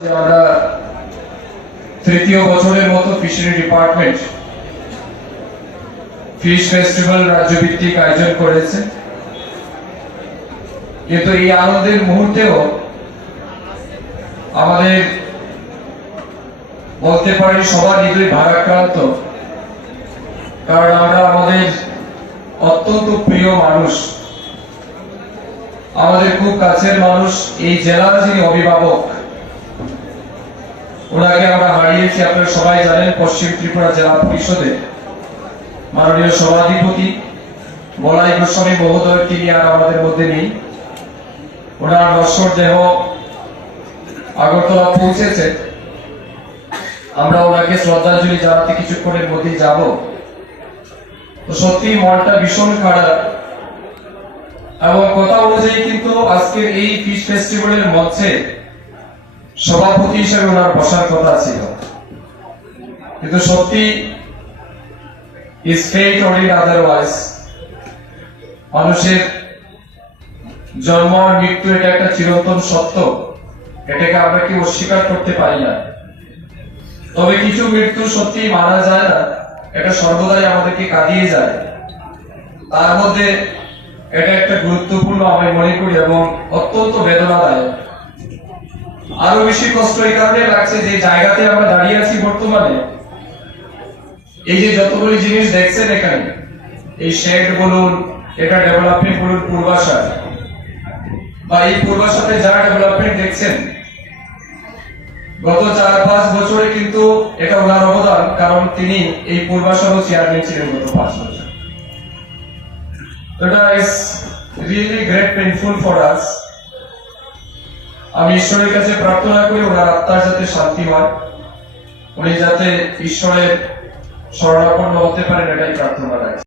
আমরা তৃতীয় বছরের মতো ফিশারি ডিপার্টমেন্ট ফিশ ফেস্টিভ্যাল রাজ্যভিত্তিক আয়োজন করেছে, কিন্তু এই আনন্দের মুহূর্তেও আমাদের বলতে পারি সবার হৃদয় ভারাক্রান্ত। কারণ আমরা আমাদের অত্যন্ত প্রিয় মানুষ, আমাদের খুব কাছের মানুষ, এই জেলার যিনি অভিভাবক, ওনাকে আমরা হারিয়েছি। আপনারা সবাই জানেন পশ্চিম ত্রিপুরা জেলা পরিষদের মাননীয় সভাধিপতি বলাই গোস্বামী মহোদয়, তিনি আর আমাদের মধ্যে নেই। ওনার নশ্বর দেহ আগরতলা পৌঁছেছে। আমরা ওনাকে শ্রদ্ধাঞ্জলি জানাতে কিছুক্ষণের মধ্যেই যাব। তো সত্যি মনটা ভীষণ খারাপ, এবং কথা অনুযায়ী কিন্তু আজকের এই ফিশ ফেস্টিভ্যালের মঞ্চে সভাপতি হিসেবে ওনার বসার কথা ছিল, কিন্তু সত্যি is fate or otherwise, মানুষের জন্ম আর মৃত্যু এটা একটা চিরন্তন সত্য, এটাকে আমরা কি অস্বীকার করতে পারি না। তবে কিছু মৃত্যু সত্যি মানা যায় না, এটা সর্বদাই আমাদেরকে কাঁদিয়ে যায়। তার মধ্যে এটা একটা গুরুত্বপূর্ণ আমি মনে করি এবং অত্যন্ত বেদনাদায়ক। আরো বেশি কষ্ট এই কারণে লাগছে যে জায়গাতে আমরা দাঁড়িয়ে আছি বর্তমানে, এই যে যতগুলি জিনিস দেখছেন এখানে, এই শেড বলুন, এটা ডেভেলপমেন্ট বলুন, পূর্বাশা বা এই পূর্বাশাতে যা ডেভেলপমেন্ট দেখছেন গত 4-5 বছরে কিন্তু এটা ওনার অবদান, কারণ তিনি এই পূর্বাশারও চেয়ারম্যান ছিলেন গত 5 বছর। এটা is really great painful for us. আমি ঈশ্বরের কাছে প্রার্থনা করি ওনার আত্মার যাতে শান্তি হয়, উনি যাতে ঈশ্বরের শরণাপন্ন হতে পারেন, এটাই প্রার্থনা রাখি।